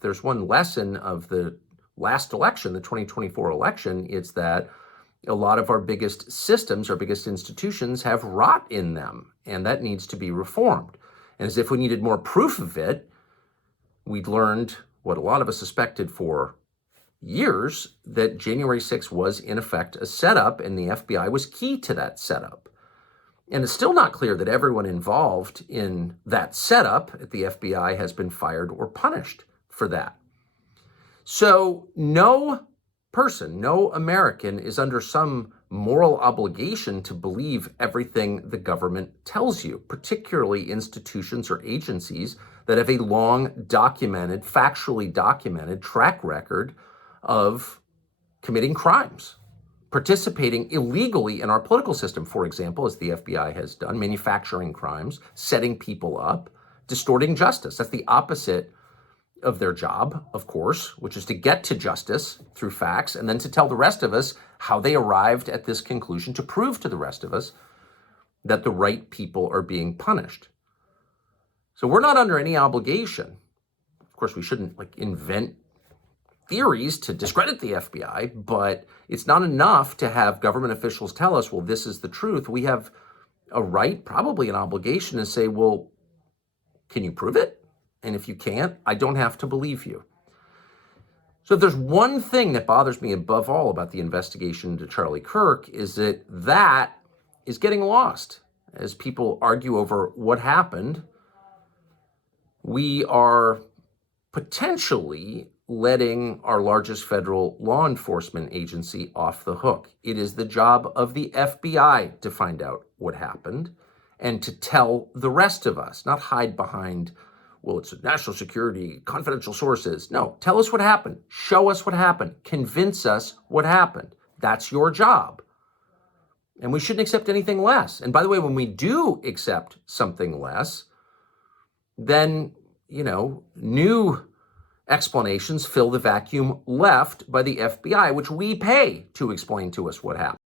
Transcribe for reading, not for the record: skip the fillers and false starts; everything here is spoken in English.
if there's one lesson of the last election, the 2024 election, it's that a lot of our biggest systems, our biggest institutions have rot in them, and that needs to be reformed. And as if we needed more proof of it, we'd learned what a lot of us suspected for years, that January 6th was in effect a setup, and the FBI was key to that setup. And it's still not clear that everyone involved in that setup at the FBI has been fired or punished for that. So no person, no American is under some moral obligation to believe everything the government tells you, particularly institutions or agencies that have a long documented, factually documented track record of committing crimes, participating illegally in our political system, for example, as the FBI has done, manufacturing crimes, setting people up, distorting justice. That's the opposite of their job, of course, which is to get to justice through facts and then to tell the rest of us how they arrived at this conclusion, to prove to the rest of us that the right people are being punished. So we're not under any obligation. Of course, we shouldn't invent theories to discredit the FBI, but it's not enough to have government officials tell us, well, this is the truth. We have a right, probably an obligation, to say, well, can you prove it? And if you can't, I don't have to believe you. So if there's one thing that bothers me above all about the investigation into Charlie Kirk, is that is getting lost. As people argue over what happened, we are potentially letting our largest federal law enforcement agency off the hook. It is the job of the FBI to find out what happened and to tell the rest of us, not hide behind, well, it's national security, confidential sources. No, tell us what happened. Show us what happened. Convince us what happened. That's your job. And we shouldn't accept anything less. And by the way, when we do accept something less, then, new explanations fill the vacuum left by the FBI, which we pay to explain to us what happened.